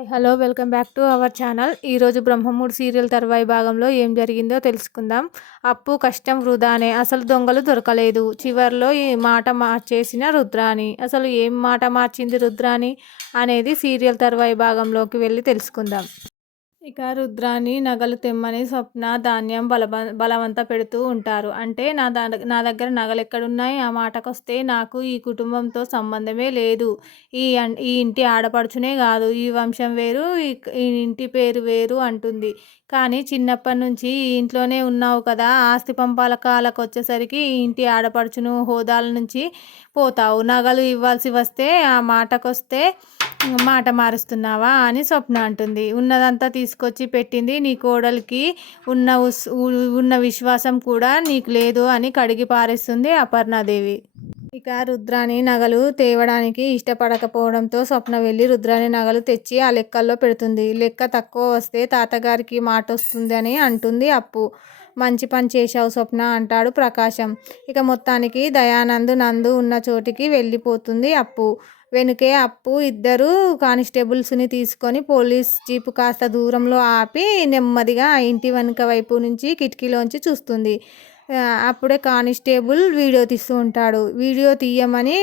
Hi hello welcome back to our channel. ఈరోజు Brahmamudi serial తర్వాయి భాగంలో ఏం జరిగిందో తెలుసుకుందాం. అప్పు కష్టం వృధానే అసలు దొంగలు దొరకలేదు. చివరిలో ఈ మాట మార్చేసిన రుద్రాని అసలు ఏం మాట మార్చింది రుద్రాని అనేది సీరియల్ తర్వాయి భాగంలోకి వెళ్ళి తెలుసుకుందాం. ఇక రుద్రాని నగలు తెమ్మని స్వప్న ధాన్యం బలబ బలవంత పెడుతూ ఉంటారు. అంటే నా దా నా దగ్గర నగలు ఎక్కడున్నాయి ఆ మాటకొస్తే నాకు ఈ కుటుంబంతో సంబంధమే లేదు. ఈ ఈ ఇంటి ఆడపడుచునే కాదు. ఈ వంశం వేరు ఈ ఇంటి పేరు వేరు అంటుంది. కానీ చిన్నప్పటి నుంచి ఈ ఇంట్లోనే ఉన్నావు కదా! ఆస్తి పంపకాలకు వచ్చేసరికి ఈ ఇంటి ఆడపడుచును హోదాల నుంచి పోతావు. నగలు ఇవ్వాల్సి వస్తే ఆ మాటకొస్తే మాట మారుస్తున్నావా అని స్వప్న అంటుంది. ఉన్నదంతా తీసుకొచ్చి పెట్టింది నీ కోడలికి. ఉన్న ఉన్న విశ్వాసం కూడా నీకు లేదు అని కడిగి పారేస్తుంది అపర్ణాదేవి. ఇక రుద్రాని నగలు తేవడానికి ఇష్టపడకపోవడంతో స్వప్న వెళ్ళి రుద్రాని నగలు తెచ్చి ఆ లెక్కల్లో పెడుతుంది. లెక్క తక్కువ వస్తే తాతగారికి మాట వస్తుంది అని అంటుంది అప్పు. మంచి పని చేశావు స్వప్న అంటాడు ప్రకాశం. ఇక మొత్తానికి దయానంద్ నందు ఉన్న చోటికి వెళ్ళిపోతుంది అప్పు. వెనుకే అప్పు ఇద్దరు కానిస్టేబుల్స్ని తీసుకొని పోలీస్ జీపు కాస్త దూరంలో ఆపి నెమ్మదిగా ఆ ఇంటి వెనుక వైపు నుంచి కిటికీలోంచి చూస్తుంది. అప్పుడే కానిస్టేబుల్ వీడియో తీస్తూ ఉంటాడు. వీడియో తీయమని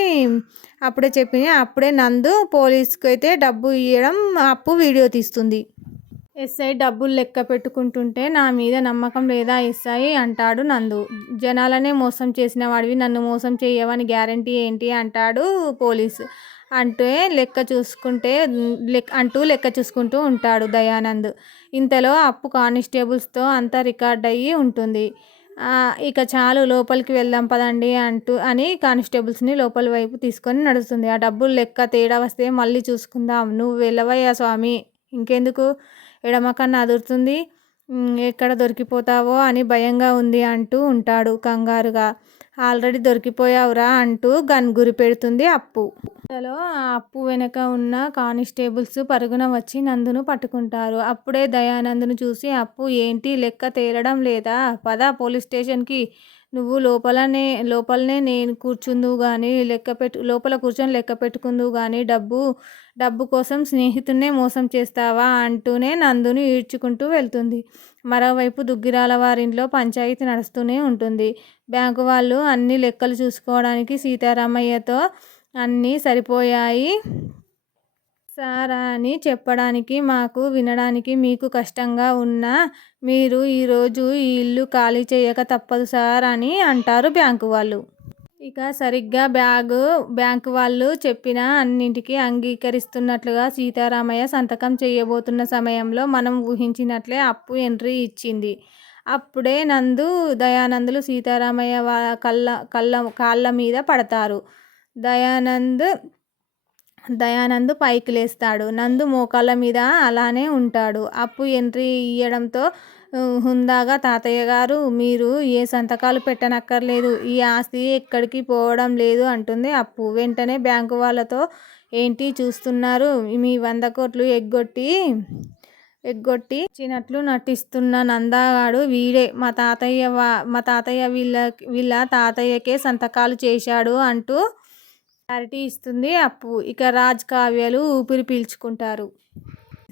అప్పుడే చెప్పిన అప్పుడే నందు పోలీస్కి అయితే డబ్బు ఇవ్వడం అప్పు వీడియో తీస్తుంది. ఎస్ఐ డబ్బులు లెక్క పెట్టుకుంటుంటే నా మీద నమ్మకం లేదా? ఎస్ఐ అంటాడు నందు. జనాలనే మోసం చేసిన వాడివి నన్ను మోసం చేయవని గ్యారంటీ ఏంటి? అంటాడు పోలీసు. అంటే లెక్క చూసుకుంటే లెక్క అంటూ లెక్క చూసుకుంటూ ఉంటాడు దయానంద్. ఇంతలో అప్పు కానిస్టేబుల్స్తో అంతా రికార్డ్ అయ్యి ఉంటుంది ఇక చాలు లోపలికి వెళ్దాం పదండి అంటూ అని కానిస్టేబుల్స్ని లోపలి వైపు తీసుకొని నడుస్తుంది. ఆ డబ్బులు లెక్క తేడా వస్తే మళ్ళీ చూసుకుందాం. నువ్వు వెళ్ళవయ్యా స్వామి. ఇంకెందుకు? ఎడమకన్నా అదురుతుంది. ఎక్కడ దొరికిపోతావో అని భయంగా ఉంది అంటూ ఉంటాడు కంగారుగా. ఆల్రెడీ దొరికిపోయావురా అంటూ గన్ గురి పెడుతుంది అప్పు. ఇంతలో ఆ అప్పు వెనక ఉన్న కానిస్టేబుల్స్ పరుగున వచ్చి నందును పట్టుకుంటారు. అప్పుడే దయానందును చూసి అప్పు ఏంటి? లెక్క తేలడం లేదా? పద పోలీస్ స్టేషన్కి నువ్వు లోపలనే లోపలనే నేను కూర్చుందువు కానీ లెక్క పెట్టు లోపల కూర్చొని లెక్క పెట్టుకుందువు కానీ డబ్బు డబ్బు కోసం స్నేహితున్నే మోసం చేస్తావా అంటూనే నందుని ఈడ్చుకుంటూ వెళ్తుంది. మరోవైపు దుగ్గిరాల వారింట్లో పంచాయతీ నడుస్తూనే ఉంటుంది. బ్యాంకు వాళ్ళు అన్ని లెక్కలు చూసుకోవడానికి సీతారామయ్యతో అన్నీ సరిపోయాయి. సార్ అని చెప్పడానికి మాకు వినడానికి మీకు కష్టంగా ఉన్నా మీరు ఈరోజు ఈ ఇల్లు ఖాళీ చేయక తప్పదు సార్ అని అంటారు బ్యాంకు వాళ్ళు. ఇక సరిగ్గా బ్యాగు బ్యాంకు వాళ్ళు చెప్పిన అన్నింటికి అంగీకరిస్తున్నట్లుగా సీతారామయ్య సంతకం చేయబోతున్న సమయంలో మనం ఊహించినట్లే అప్పు ఎంట్రీ ఇచ్చింది. అప్పుడే నందు దయానందులు సీతారామయ్య కళ్ళ కళ్ళ కాళ్ళ మీద పడతారు. దయానంద్ దయానందు పైకి లేస్తాడు. నందు మోకాళ్ళ మీద అలానే ఉంటాడు. అప్పు ఎంట్రీ ఇవ్వడంతో హుందాగా తాతయ్య గారు మీరు ఏ సంతకాలు పెట్టనక్కర్లేదు. ఈ ఆస్తి ఎక్కడికి పోవడం లేదు అంటుంది అప్పు. వెంటనే బ్యాంకు వాళ్ళతో ఏంటి చూస్తున్నారు? మీ వంద కోట్లు ఎగ్గొట్టి ఎగ్గొట్టి చిన్నట్లు నటిస్తున్న నందాగాడు వీడే. మా తాతయ్య మా తాతయ్య వీళ్ళ వీళ్ళ తాతయ్యకే సంతకాలు చేశాడు అంటూ క్లారిటీ ఇస్తుంది. అప్పు. ఇక రాజ్ కావ్యాలు ఊపిరి పీల్చుకుంటారు.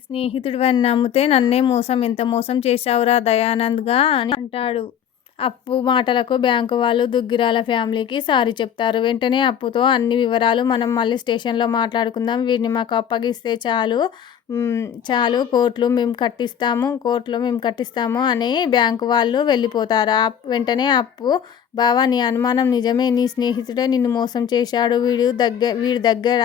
స్నేహితుడివని నమ్మితే నన్నే మోసం ఎంత మోసం చేశావురా దయానంద్గా అని అంటాడు. అప్పు మాటలకు బ్యాంకు వాళ్ళు దుగ్గిరాల ఫ్యామిలీకి సారీ చెప్తారు. వెంటనే అప్పుతో అన్ని వివరాలు మనం మళ్ళీ స్టేషన్లో మాట్లాడుకుందాం. వీడిని మాకు అప్పగిస్తే చాలు. చాలు కోట్లు మేము కట్టిస్తాము కోట్లు మేము కట్టిస్తాము అని బ్యాంకు వాళ్ళు వెళ్ళిపోతారు. వెంటనే అప్పు బావా నీ అనుమానం నిజమే నీ స్నేహితుడే నిన్ను మోసం చేశాడు. వీడు దగ్గర వీడి దగ్గర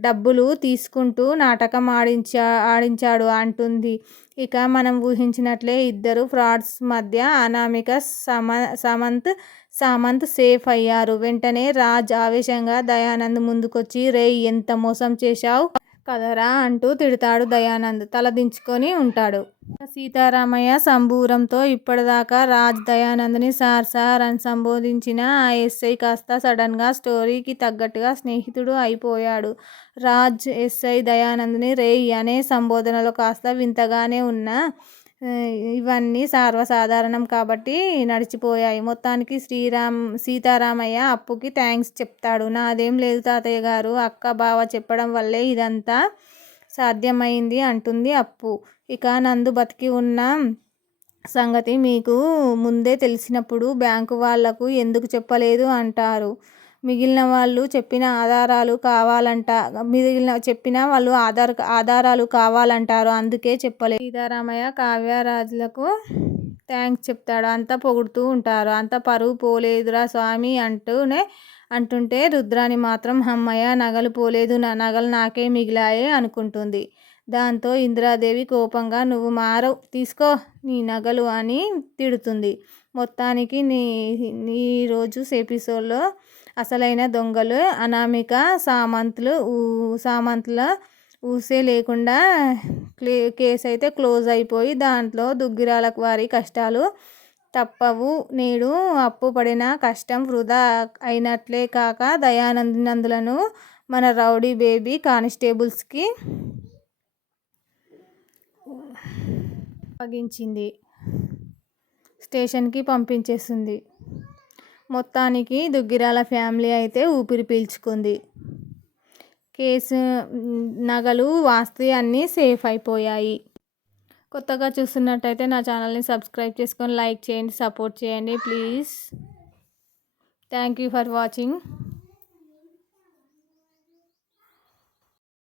డబ్బులు తీసుకుంటూ నాటకం ఆడించా ఆడించాడు అంటుంది. ఇక మనం ఊహించినట్లే ఇద్దరు ఫ్రాడ్స్ మధ్య అనామిక సమ సమంత్ సామంత్ సేఫ్ అయ్యారు. వెంటనే రాజ్ ఆవేశంగా దయానంద్ ముందుకొచ్చి రే ఎంత మోసం చేశావు? కదరా అంటూ తిడతాడు దయానంద్. తల దించుకొని ఉంటాడు. సీతారామయ్య సంబూరంతో ఇప్పటిదాకా రాజ్ దయానంద్ని సార్ సార్ అని సంబోధించిన ఆ ఎస్ఐ కాస్త సడన్గా స్టోరీకి తగ్గట్టుగా స్నేహితుడు అయిపోయాడు. రాజ్ ఎస్ఐ దయానంద్ని రేయ్ అనే సంబోధనలో కాస్త వింతగానే ఉన్న ఇవన్నీ సర్వసాధారణం కాబట్టి నడిచిపోయాయి. మొత్తానికి శ్రీరామ్ సీతారామయ్య అప్పుకి థ్యాంక్స్ చెప్తాడు. నాదేం లేదు తాతయ్య గారు అక్క బావ చెప్పడం వల్లే ఇదంతా సాధ్యమైంది అంటుంది అప్పు. ఇక నందు బతికి ఉన్న సంగతి మీకు ముందే తెలిసినప్పుడు బ్యాంకు వాళ్ళకు ఎందుకు చెప్పలేదు అంటారు. మిగిలిన వాళ్ళు చెప్పిన ఆధారాలు కావాలంట మిగిలిన చెప్పిన వాళ్ళు ఆధార్ ఆధారాలు కావాలంటారు. అందుకే చెప్పలేదు సీతారామయ్య కావ్యరాజులకు థ్యాంక్స్ చెప్తాడు. అంతా పొగుడుతూ ఉంటారు. అంత పరువు పోలేదురా స్వామి అంటూనే అంటుంటే రుద్రాని మాత్రం అమ్మయ్య నగలు పోలేదు నా నగలు నాకే మిగిలాయే అనుకుంటుంది. దాంతో ఇందిరాదేవి కోపంగా నువ్వు మారవు తీసుకో నీ నగలు అని తిడుతుంది. మొత్తానికి నీ నీ రోజు ఎపిసోడ్లో అసలైన దొంగలు అనామిక సామంతులు సామంతుల ఊసే లేకుండా క్లే కేసు అయితే క్లోజ్ అయిపోయి దాంట్లో దుగ్గిరాల వారి కష్టాలు తప్పవు. నేడు అప్పు పడిన కష్టం వృధా అయినట్లే కాక దయానందులను మన రౌడీ బేబీ కానిస్టేబుల్స్కి అప్పగించింది స్టేషన్కి పంపించేస్తుంది మొత్తానికి దుగ్గిరాల ఫ్యామిలీ అయితే ఊపిరి పీల్చుకుంది. కేసు నగలు వాస్తు అన్నీ సేఫ్ అయిపోయాయి. కొత్తగా చూస్తున్నట్టయితే నా ఛానల్ని సబ్స్క్రైబ్ చేసుకొని లైక్ చేయండి సపోర్ట్ చేయండి please. Thank you for watching.